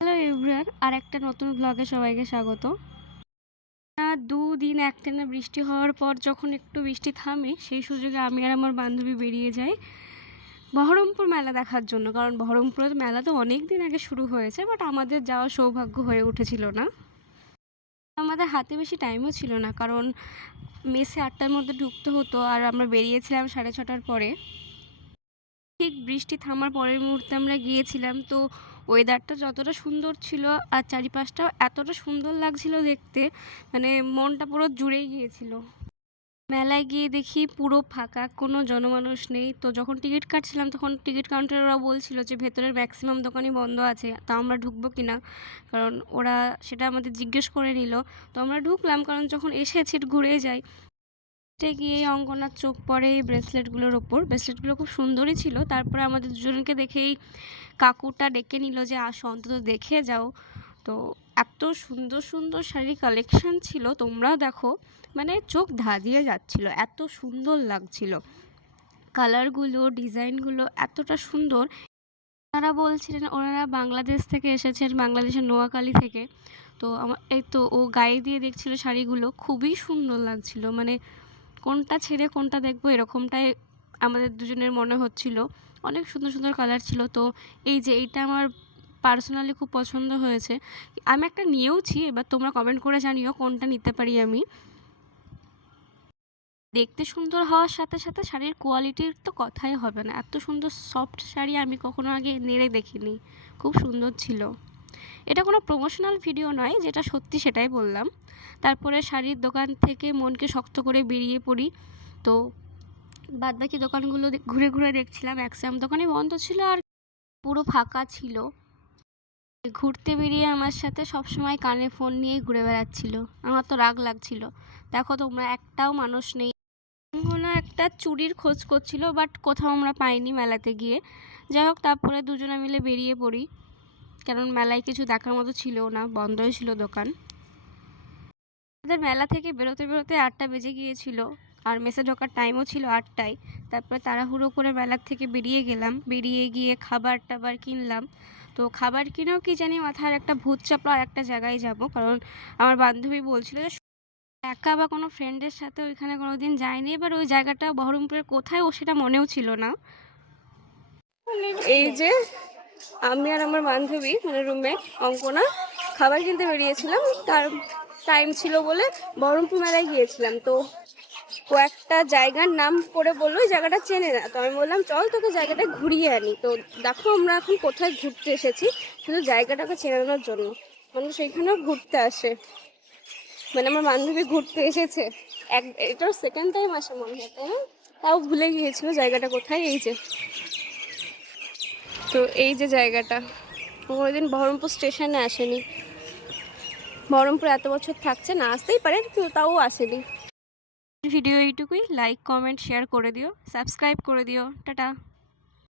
Hello everyone, আর একটা নতুন ব্লগে সবাইকে স্বাগত। 2 দিন একটানা বৃষ্টি হওয়ার পর যখন একটু বৃষ্টি থামে, সেই সুযোগে আমি আর আমার বান্ধবী বেরিয়ে যাই বহরমপুর মেলা দেখার জন্য। কারণ বহরমপুরের মেলা তো অনেক দিন আগে শুরু হয়েছে, বাট আমাদের যাওয়ার সৌভাগ্য হয়ে উঠেছিল না। আমাদের হাতে বেশি টাইমও ছিল না, কারণ মেসে 8টার মধ্যে ঢুকতে হতো, আর আমরা বেরিয়েছিলাম 6:30টার পরে। ঠিক বৃষ্টি থামার পরের মুহূর্তে আমরা গিয়েছিলাম। তো ওয়েদারটা যতটা সুন্দর ছিল আর চারিপাশটাও এতটা সুন্দর লাগছিল দেখতে, মানে মনটা পুরো জুড়েই গিয়েছিল। মেলায় গিয়ে দেখি পুরো ফাঁকা, কোনো জনমানুষ নেই। তো যখন টিকিট কাটছিলাম তখন টিকিট কাউন্টারে ওরা বলছিল যে ভেতরের ম্যাক্সিমাম দোকানই বন্ধ আছে, তা আমরা ঢুকবো কিনা, কারণ ওরা সেটা আমাদের জিজ্ঞেস করে নিল। তো আমরা ঢুকলাম, কারণ যখন এসেছি ঘুরে যাই। গিয়ে অঙ্গনার চোখ পড়ে এই ব্রেসলেটগুলোর ওপর। ব্রেসলেটগুলো খুব সুন্দরই ছিল। তারপরে আমাদের দুজনকে দেখেই কাকুটা ডেকে নিল যে আসো অন্তত দেখে যাও। তো এত সুন্দর সুন্দর শাড়ির কালেকশন ছিল, তোমরাও দেখো, মানে চোখ ধাঁধিয়ে যাচ্ছিল, এত সুন্দর লাগছিল। কালারগুলো, ডিজাইনগুলো এতটা সুন্দর। ওনারা বলছিলেন ওনারা বাংলাদেশ থেকে এসেছেন, বাংলাদেশের নোয়াখালী থেকে। তো এই তো ও গায়ে দিয়ে দেখছিল শাড়িগুলো, খুবই সুন্দর লাগছিল। মানে কোনটা ছেড়ে কোনটা দেখবো এরকমটাই আমাদের দুজনের মনে হচ্ছিল। অনেক সুন্দর সুন্দর কালার ছিল। তো এই যে এইটা আমার পার্সোনালি খুব পছন্দ হয়েছে। আমি একটা নিয়েওছি, এবার তোমরা কমেন্ট করে জানিও কোনটা নিতে পারি আমি। দেখতে সুন্দর হওয়ার সাথে সাথে শাড়ির কোয়ালিটির তো কথাই হবে না। এত সুন্দর সফট শাড়ি আমি কখনো আগে নেড়ে দেখিনি, খুব সুন্দর ছিল। এটা কোনো প্রমোশনাল ভিডিও নয়, যেটা সত্যি সেটাই বললাম। তারপরে শাড়ির দোকান থেকে মনকে শক্ত করে বেরিয়ে পড়ি। তো বাদবাকি দোকানগুলো ঘুরে ঘুরে দেখছিলাম, ম্যাক্সিমাম দোকানই বন্ধ ছিল আর পুরো ফাঁকা ছিল। ঘুরতে বেরিয়ে আমার সাথে সবসময় কানে ফোন নিয়ে ঘুরে বেড়াচ্ছিল। আমার তো রাগ লাগছিল, দেখো তোমরা একটাও মানুষ নেই। কোনো একটা চুড়ির খোঁজ করছিল, বাট কোথাও আমরা পাইনি মেলাতে গিয়ে। যাই হোক, তারপরে দুজনে মিলে বেরিয়ে পড়ি, কারণ মেলায় কিছু দেখার মতো ছিল না, বন্ধই ছিল দোকান। আমাদের মেলা থেকে বেরোতে বেরোতে 8টা বেজে গিয়েছিল, আর মেসে ঢোকার টাইমও ছিল 8টায়। তারপরে তাড়াহুড়ো করে মেলার থেকে বেরিয়ে গেলাম, বেরিয়ে গিয়ে খাবার টাবার কিনলাম। তো খাবার কিনেও কি জানি মাথার একটা ভূত চাপলো আর একটা জায়গায় যাব, কারণ আমার বান্ধবী বলছিল যে একা বা কোনো ফ্রেন্ডের সাথে ওইখানে কোনোদিন যায়নি। এবার ওই জায়গাটা বহরমপুরের কোথায় ও সেটা মনেও ছিল না। এই যে আমি আর আমার বান্ধবী, মানে রুমমেট অঙ্কনা, খাবার কিনতে বেরিয়েছিলাম। তার টাইম ছিল বলে বহরমপুর মেলায় গিয়েছিলাম। তো ও একটা জায়গার নাম করে বললো ওই জায়গাটা চেনে না। তো আমি বললাম চল তোকে জায়গাটা ঘুরিয়ে আনি। তো দেখো আমরা এখন কোথায় ঘুরতে এসেছি, শুধু জায়গাটাকে চেনানোর জন্য। মানুষ সেইখানেও ঘুরতে আসে, মানে আমার বান্ধবী ঘুরতে এসেছে। এটার সেকেন্ড টাইম আসে মনে হয়, তাই না? তাও ভুলে গিয়েছিল জায়গাটা কোথায়। এই যে, তো এই যে জায়গাটা, কোনোদিন বহরমপুর স্টেশনে আসেনি। বহরমপুর এত বছর থাকছে, না আসতেই পারে, কিন্তু তাও আসেনি। ভিডিও এইটুকুই। লাইক, কমেন্ট, শেয়ার করে দিও, সাবস্ক্রাইব করে দিও। টাটা।